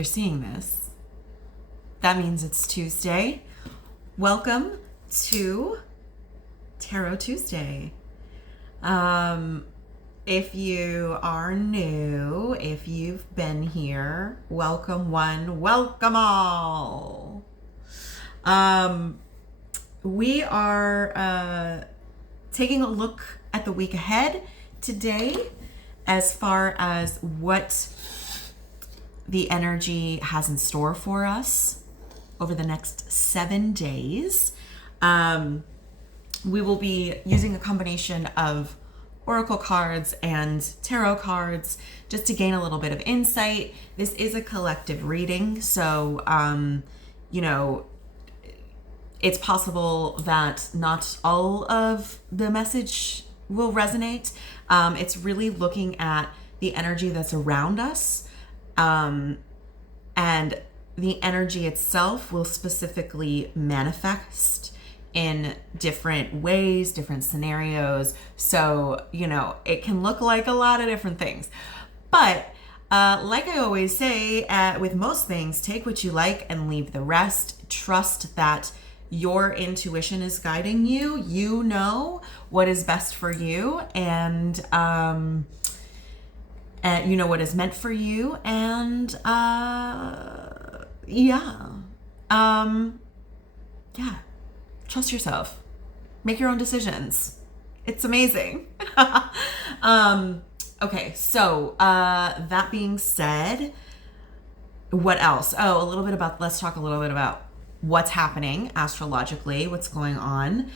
you're seeing this, that means it's Tuesday. Welcome to Tarot Tuesday. If you are new, if you've been here, welcome one, welcome all. We are taking a look at the week ahead today as far as what the energy has in store for us over the next 7 days. We will be using a combination of oracle cards and tarot cards just to gain a little bit of insight. This is a collective reading, so it's possible that not all of the message will resonate. It's really looking at the energy that's around us, and the energy itself will specifically manifest in different ways, different scenarios. So, it can look like a lot of different things. But like I always say, with most things, take what you like and leave the rest. Trust that your intuition is guiding you. You know what is best for you, and you know what is meant for you, and trust yourself. Make your own decisions. It's amazing. Okay, so that being said, what else? Let's talk a little bit about what's happening astrologically, what's going on.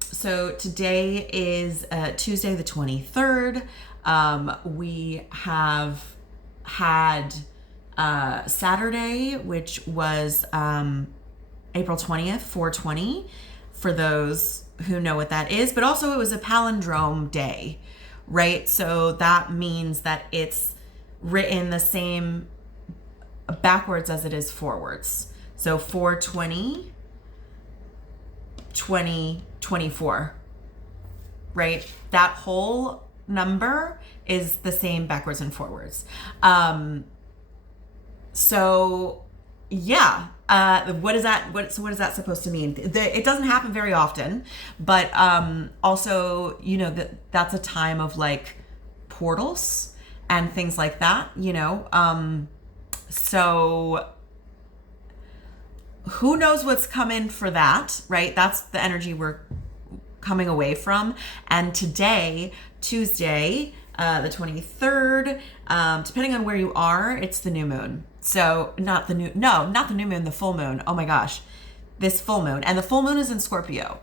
So today is Tuesday the 23rd. We have had Saturday, which was April 20th, 420, for those who know what that is. But also it was a palindrome day, right? So that means that it's written the same backwards as it is forwards. So 420, 20, 24, right? That whole number is the same backwards and forwards. What is that? What is that supposed to mean? It doesn't happen very often, but also, that's a time of like portals and things like that, so who knows what's coming for that, right? That's the energy we're coming away from. And today, Tuesday, the 23rd, depending on where you are, it's the new moon. So not the new moon, the full moon. Oh my gosh, this full moon. And the full moon is in Scorpio.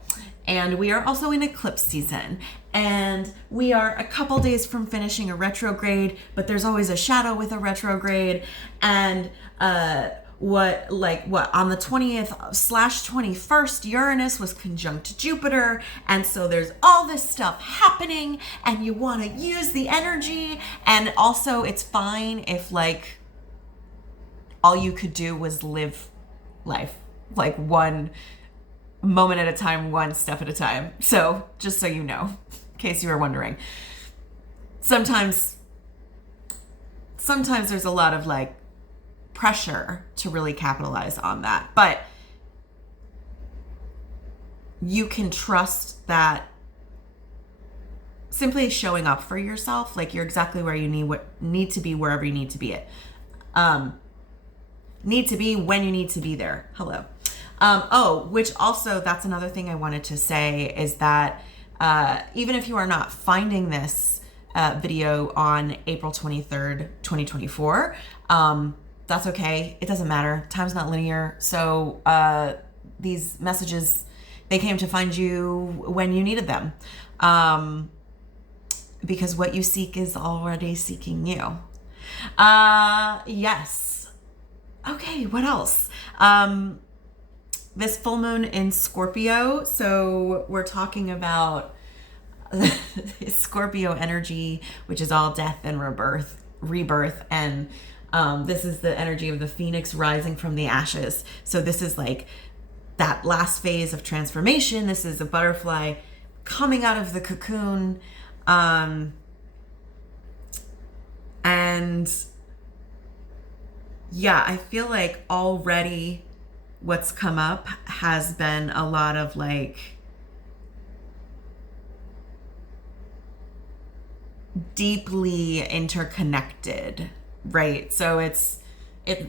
And we are also in eclipse season. And we are a couple days from finishing a retrograde, but there's always a shadow with a retrograde. And on the 20th/21st, Uranus was conjunct Jupiter. And so there's all this stuff happening and you want to use the energy. And also it's fine if all you could do was live life, one moment at a time, one step at a time. So just so you know, in case you were wondering, sometimes there's a lot of pressure to really capitalize on that, but you can trust that simply showing up for yourself, you're exactly where you need to be, wherever you need to be need to be when you need to be there. Hello. Which also, that's another thing I wanted to say is that even if you are not finding this video on April 23rd, 2024, that's okay. It doesn't matter. Time's not linear. So these messages, they came to find you when you needed them. Because what you seek is already seeking you. Yes. Okay, what else? This full moon in Scorpio. So we're talking about Scorpio energy, which is all death and rebirth. And this is the energy of the phoenix rising from the ashes. So this is that last phase of transformation. This is a butterfly coming out of the cocoon. And yeah, I feel like already what's come up has been a lot of like deeply interconnected, right? So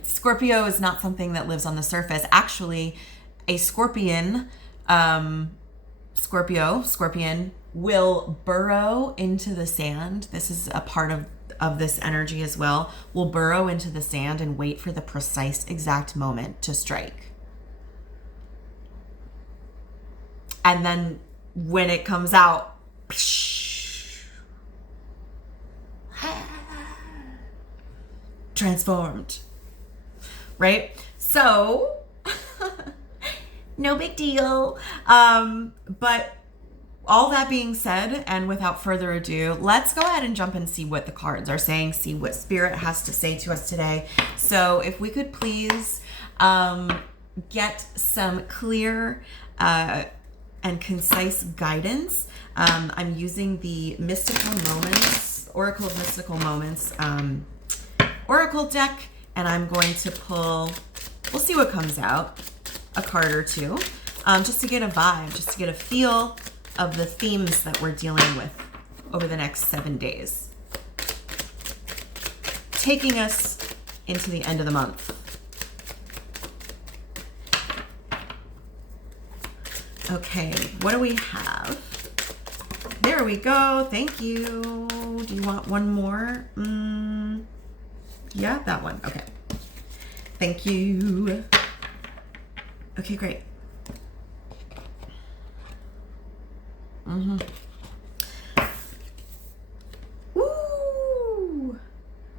Scorpio is not something that lives on the surface. Actually, a scorpion, scorpion will burrow into the sand. This is a part of this energy as well. Will burrow into the sand and wait for the precise exact moment to strike. And then when it comes out, transformed, right? So no big deal. But all that being said, and without further ado, let's go ahead and jump and see what the cards are saying, see what Spirit has to say to us today. So if we could please get some clear and concise guidance. I'm using the Mystical Moments, Oracle of Mystical Moments Oracle deck, and I'm going to pull, we'll see what comes out, a card or two, just to get a vibe, just to get a feel of the themes that we're dealing with over the next 7 days. Taking us into the end of the month. Okay, what do we have? There we go. Thank you. Do you want one more? Yeah, that one. Okay. Thank you. Okay, great. Woo!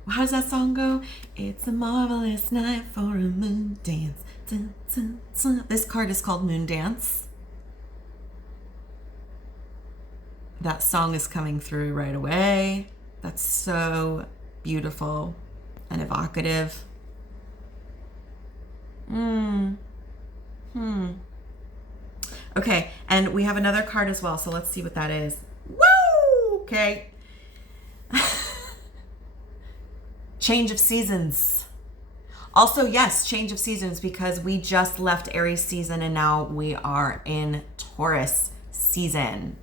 How does that song go? It's a marvelous night for a moon dance. Dun, dun, dun. This card is called Moon Dance. That song is coming through right away. That's so beautiful and evocative. Okay, and we have another card as well, so let's see what that is. Woo! Okay. Change of seasons. Also, yes, change of seasons, because we just left Aries season and now we are in Taurus season.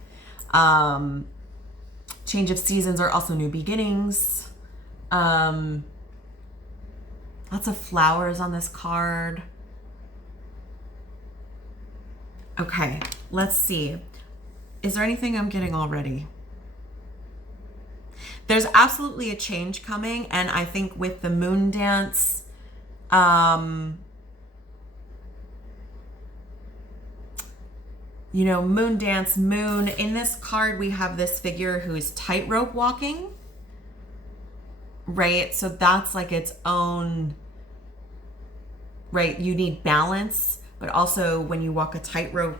Change of seasons are also new beginnings. Lots of flowers on this card. Okay, let's see. Is there anything I'm getting already? There's absolutely a change coming, and I think with the moon dance, you know, moon dance, moon. In this card, we have this figure who is tightrope walking, right? So that's like its own, right? You need balance, but also when you walk a tightrope,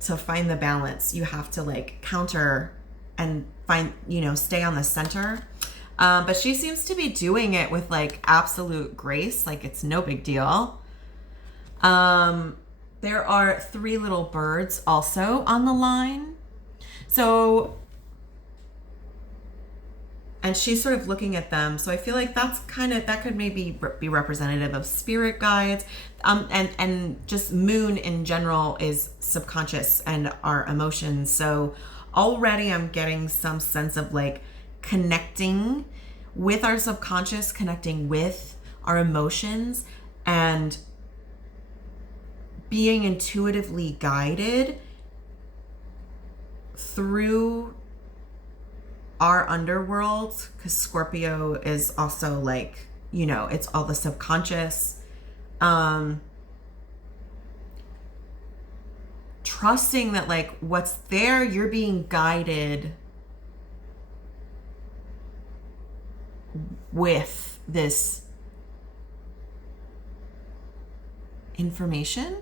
to find the balance, you have to like counter and find, you know, stay on the center. But she seems to be doing it with like absolute grace, like it's no big deal. There are 3 little birds also on the line. So, and she's sort of looking at them. So I feel like that's kind of, that could maybe be representative of spirit guides. And just moon in general is subconscious and our emotions. So already I'm getting some sense of like connecting with our subconscious, connecting with our emotions, and being intuitively guided through our underworld, because Scorpio is also like, you know, it's all the subconscious. Trusting that like what's there, you're being guided with this information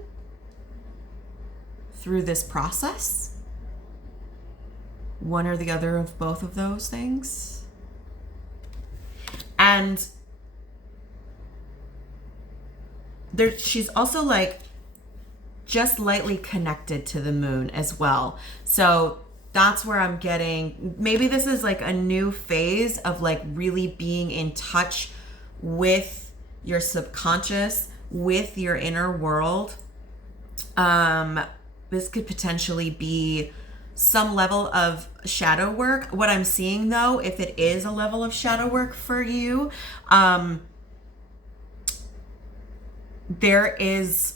through this process. One or the other of both of those things. And there, she's also like just lightly connected to the moon as well. So that's where I'm getting, maybe this is like a new phase of like really being in touch with your subconscious with your inner world. This could potentially be some level of shadow work. What I'm seeing though, if it is a level of shadow work for you, there is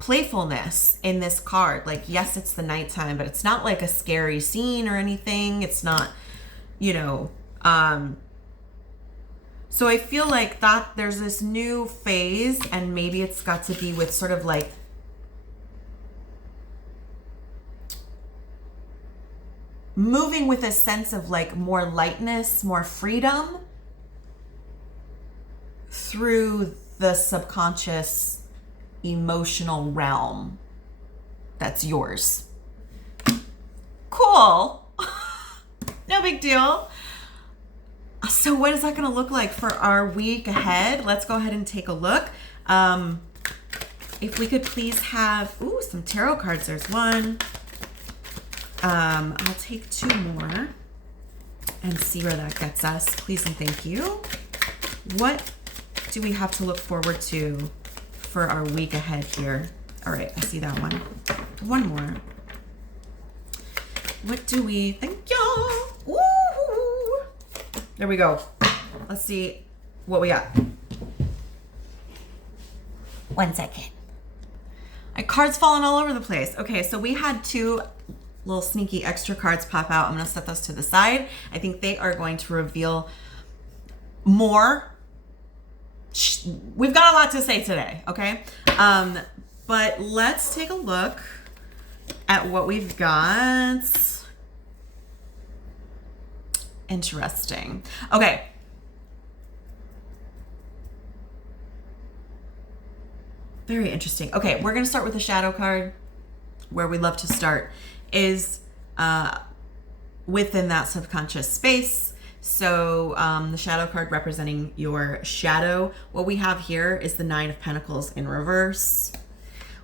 playfulness in this card. Like, yes, it's the nighttime, but it's not like a scary scene or anything. It's not, you know, so I feel like that there's this new phase, and maybe it's got to be with sort of like moving with a sense of like more lightness, more freedom through the subconscious emotional realm that's yours. Cool. No big deal. So what is that going to look like for our week ahead? Let's go ahead and take a look. If we could please have, some tarot cards. There's one. I'll take 2 more and see where that gets us. Please and thank you. What do we have to look forward to for our week ahead here? All right, I see that one. One more. What do we think, y'all? Ooh. There we go. Let's see what we got. 1 second. My cards falling all over the place. Okay, so we had 2 little sneaky extra cards pop out. I'm going to set those to the side. I think they are going to reveal more. We've got a lot to say today, okay? But let's take a look at what we've got. Interesting. Okay. Very interesting. Okay, we're going to start with the shadow card. Where we love to start is within that subconscious space. So the shadow card representing your shadow. What we have here is the 9 of Pentacles in reverse.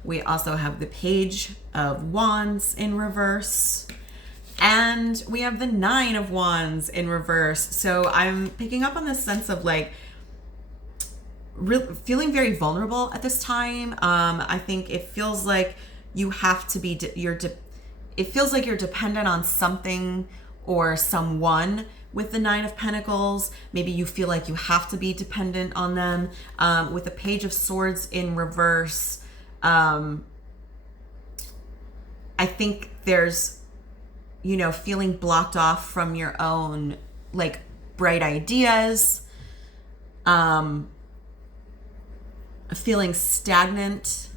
We also have the Page of Wands in reverse. And we have the 9 of Wands in reverse. So I'm picking up on this sense of like feeling very vulnerable at this time. I think it feels like you have to be, it feels like you're dependent on something or someone with the 9 of Pentacles. Maybe you feel like you have to be dependent on them. With the Page of Swords in reverse, I think there's, you know, feeling blocked off from your own like bright ideas, feeling stagnant,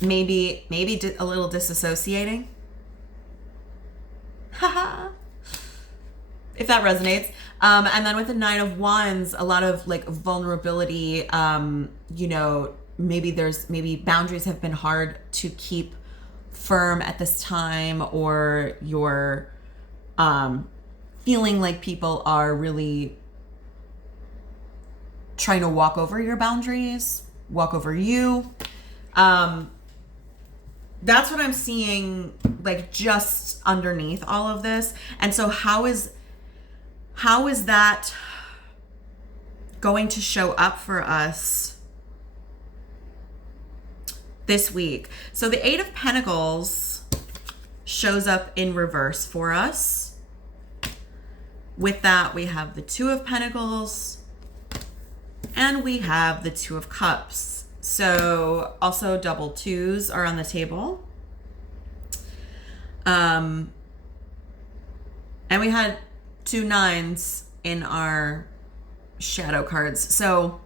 maybe a little disassociating. If that resonates. And then with the 9 of Wands, a lot of like vulnerability, you know, maybe boundaries have been hard to keep firm at this time, or you're feeling like people are really trying to walk over your boundaries, walk over you. That's what I'm seeing, like just underneath all of this. And so how is that going to show up for us this week? So the 8 of Pentacles shows up in reverse for us. With that, we have the 2 of Pentacles and we have the 2 of Cups. So also double 2s are on the table. And we had 2 9s in our shadow cards. So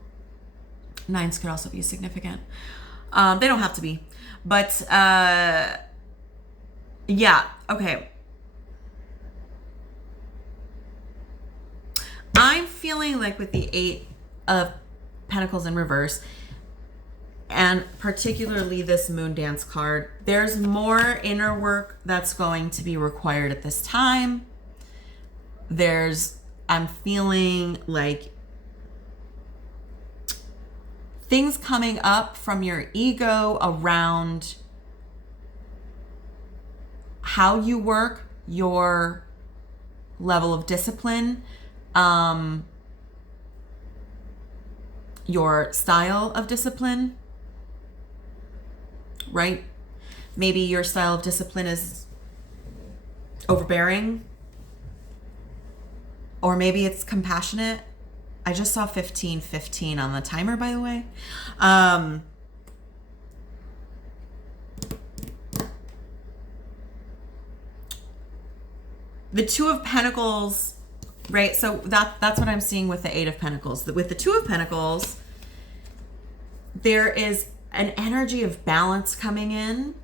9s could also be significant. They don't have to be, but yeah, okay. I'm feeling like with the 8 of Pentacles in reverse, and particularly this Moon Dance card, there's more inner work that's going to be required at this time. I'm feeling like things coming up from your ego around how you work, your level of discipline, your style of discipline, right? Maybe your style of discipline is overbearing, or maybe it's compassionate. I just saw 15:15 on the timer, by the way. The Two of Pentacles, right? So that's what I'm seeing with the Eight of Pentacles. With the Two of Pentacles, there is an energy of balance coming in.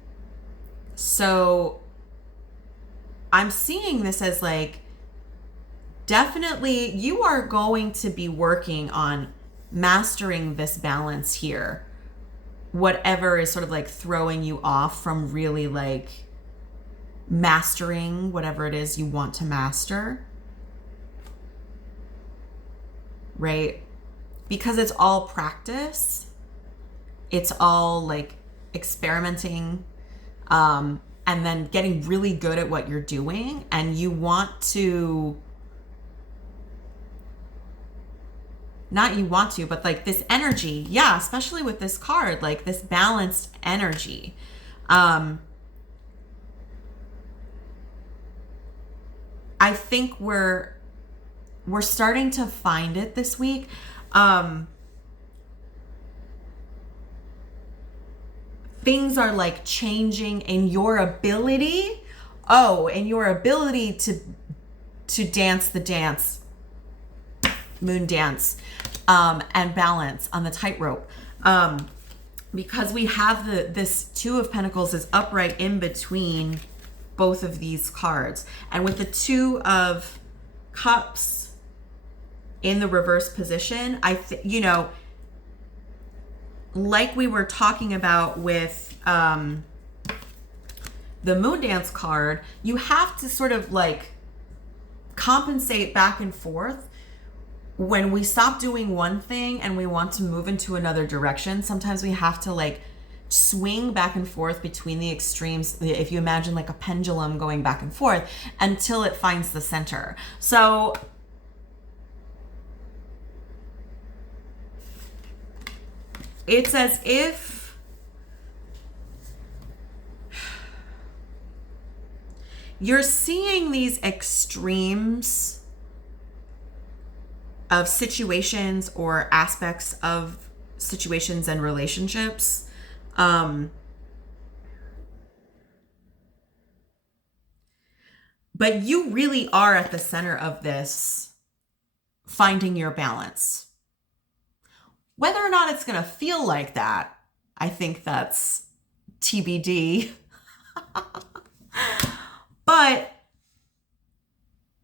So I'm seeing this as like, definitely you are going to be working on mastering this balance here. Whatever is sort of like throwing you off from really like mastering whatever it is you want to master, right? Because it's all practice. It's all like experimenting, and then getting really good at what you're doing. And you want to, not you want to, but like this energy, yeah, especially with this card, like this balanced energy. I think we're starting to find it this week. Things are like changing in your ability. In your ability to dance the dance, moon dance, and balance on the tightrope. Because we have this Two of Pentacles is upright in between both of these cards. And with the Two of Cups in the reverse position, like we were talking about with the Moon Dance card, you have to sort of like compensate back and forth. When we stop doing one thing and we want to move into another direction, sometimes we have to like swing back and forth between the extremes. If you imagine like a pendulum going back and forth until it finds the center. So it's as if you're seeing these extremes of situations or aspects of situations and relationships. But you really are at the center of this, finding your balance. Whether or not it's going to feel like that, I think that's TBD. But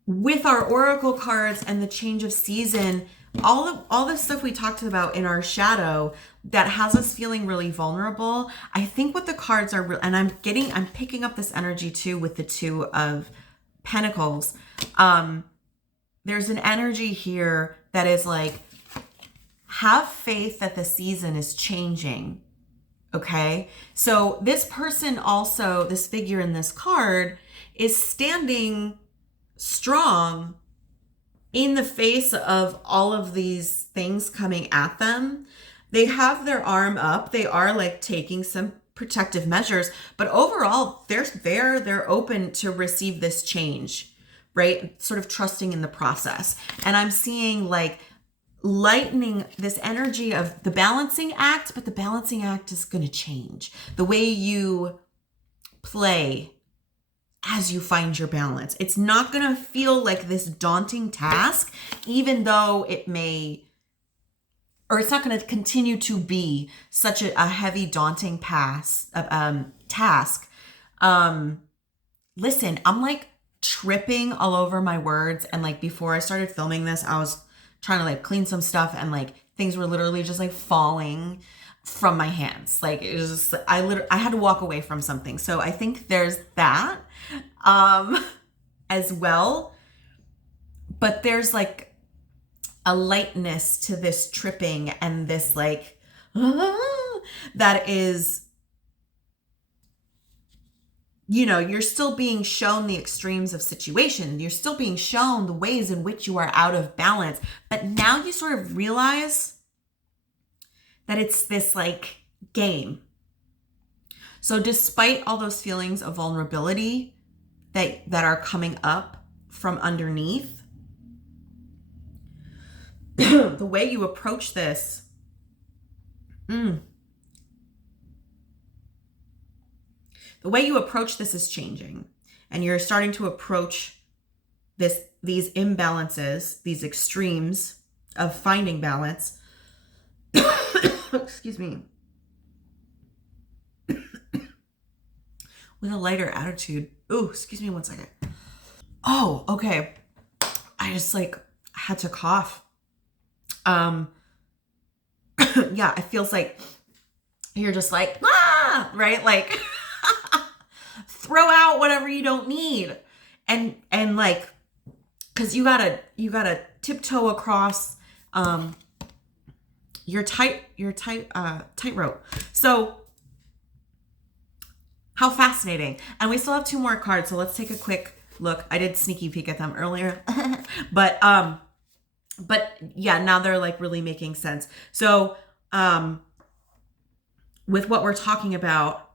with our oracle cards and the change of season, all the stuff we talked about in our shadow that has us feeling really vulnerable, I think what the cards are, and I'm picking up this energy too with the Two of Pentacles. There's an energy here that is like, have faith that the season is changing. Okay. So this person also, this figure in this card, is standing strong in the face of all of these things coming at them. They have their arm up. They are like taking some protective measures, but overall they're open to receive this change, right? Sort of trusting in the process. And I'm seeing like lightening this energy of the balancing act, but the balancing act is going to change. The way you play as you find your balance. It's not going to feel like this daunting task, even though it may, or it's not going to continue to be such a heavy, daunting task. Listen, I'm like tripping all over my words. And like before I started filming this, I was trying to like clean some stuff and like things were literally just like falling from my hands. Like it was just, I had to walk away from something. So I think there's that as well. But there's like a lightness to this tripping and this like, that is you're still being shown the extremes of situation. You're still being shown the ways in which you are out of balance. But now you sort of realize that it's this like game. So despite all those feelings of vulnerability that are coming up from underneath, the way you approach this, the way you approach this is changing, and you're starting to approach these imbalances, these extremes of finding balance. Excuse me. With a lighter attitude. Ooh, excuse me one second. Oh, okay. I just had to cough. Yeah, it feels like you're just like, right? Like throw out whatever you don't need. And like, cause you gotta tiptoe across, your tightrope. So how fascinating. And we still have 2 more cards. So let's take a quick look. I did sneaky peek at them earlier, but yeah, now they're like really making sense. So, with what we're talking about,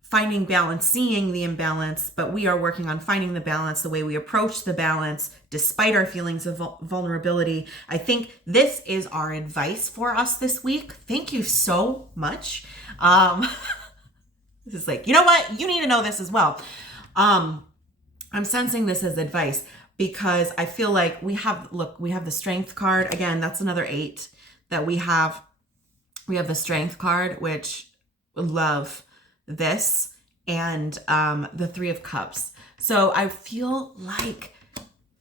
finding balance, seeing the imbalance, but we are working on finding the balance, the way we approach the balance, despite our feelings of vulnerability. I think this is our advice for us this week. Thank you so much. This is like, you know what? You need to know this as well. I'm sensing this as advice because I feel like we have the strength card. Again, that's another 8 that we have. We have the strength card, which love this, and the 3 of cups. So I feel like,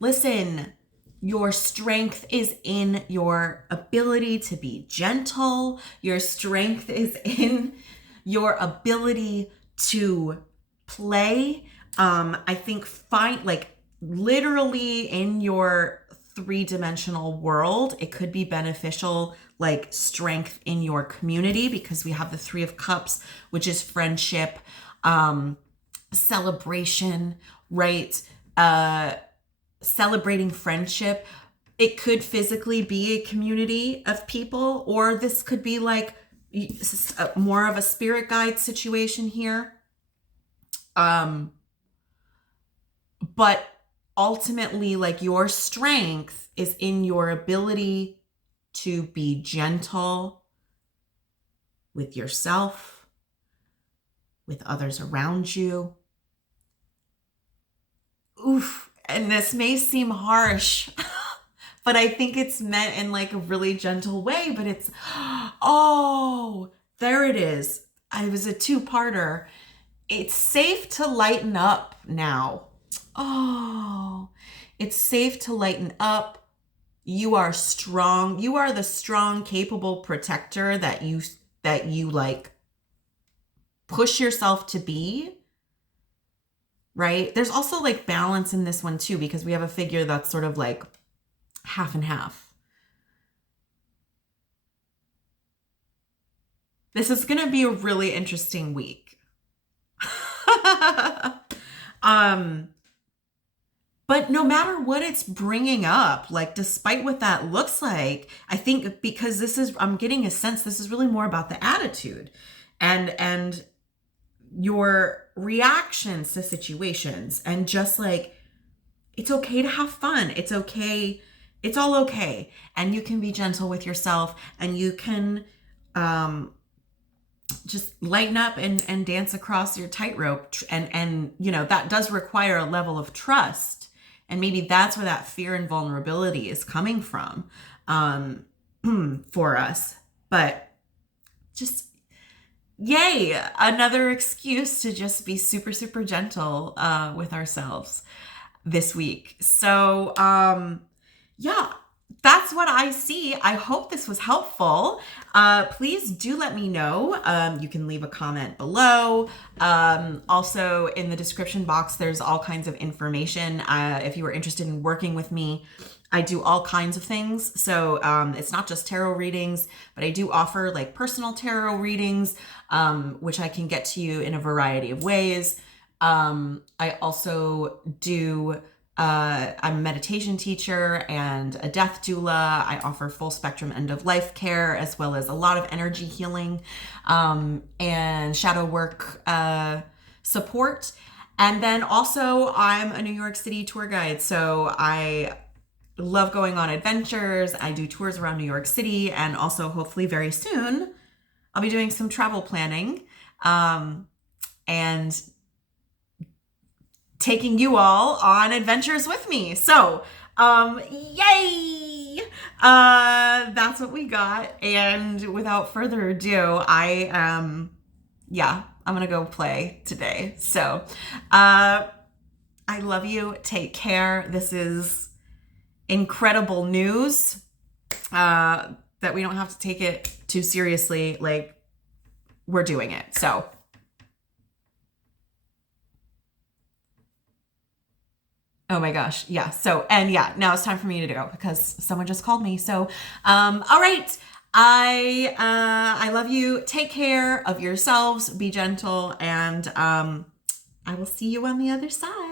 listen, your strength is in your ability to be gentle. Your strength is in your ability to play. I think literally in your 3-dimensional world, it could be beneficial, like strength in your community, because we have the 3 of cups, which is friendship, celebration, right? Celebrating friendship. It could physically be a community of people, or this could be like more of a spirit guide situation here. But ultimately, like, your strength is in your ability to be gentle with yourself, with others around you. Oof. And this may seem harsh, but I think it's meant in like a really gentle way, but it's, oh, there it is. It was a 2-parter. It's safe to lighten up now. Oh, it's safe to lighten up. You are strong. You are the strong, capable protector that you like push yourself to be. Right? There's also like balance in this one too, because we have a figure that's sort of like half and half. This is going to be a really interesting week. But no matter what it's bringing up, like despite what that looks like, I think because I'm getting a sense this is really more about the attitude and your reactions to situations, and just like, it's okay to have fun. It's okay. It's all okay. And you can be gentle with yourself, and you can just lighten up and dance across your tightrope. And that does require a level of trust. And maybe that's where that fear and vulnerability is coming from for us. But just, yay, another excuse to just be super, super gentle with ourselves this week. So, yeah, that's what I see. I hope this was helpful. Please do let me know. You can leave a comment below. Also, in the description box, there's all kinds of information. If you are interested in working with me, I do all kinds of things. So it's not just tarot readings, but I do offer like personal tarot readings, which I can get to you in a variety of ways. I also do, I'm a meditation teacher and a death doula. I offer full spectrum end of life care, as well as a lot of energy healing, and shadow work, support. And then also I'm a New York City tour guide. So I love going on adventures. I do tours around New York City, and also hopefully very soon I'll be doing some travel planning, and taking you all on adventures with me. So, yay! That's what we got. And without further ado, I'm gonna go play today. So, I love you. Take care. This is incredible news, that we don't have to take it too seriously. Like, we're doing it. So, oh my gosh. Yeah. So, and yeah, now it's time for me to go because someone just called me. So, all right. I love you. Take care of yourselves. Be gentle. And, I will see you on the other side.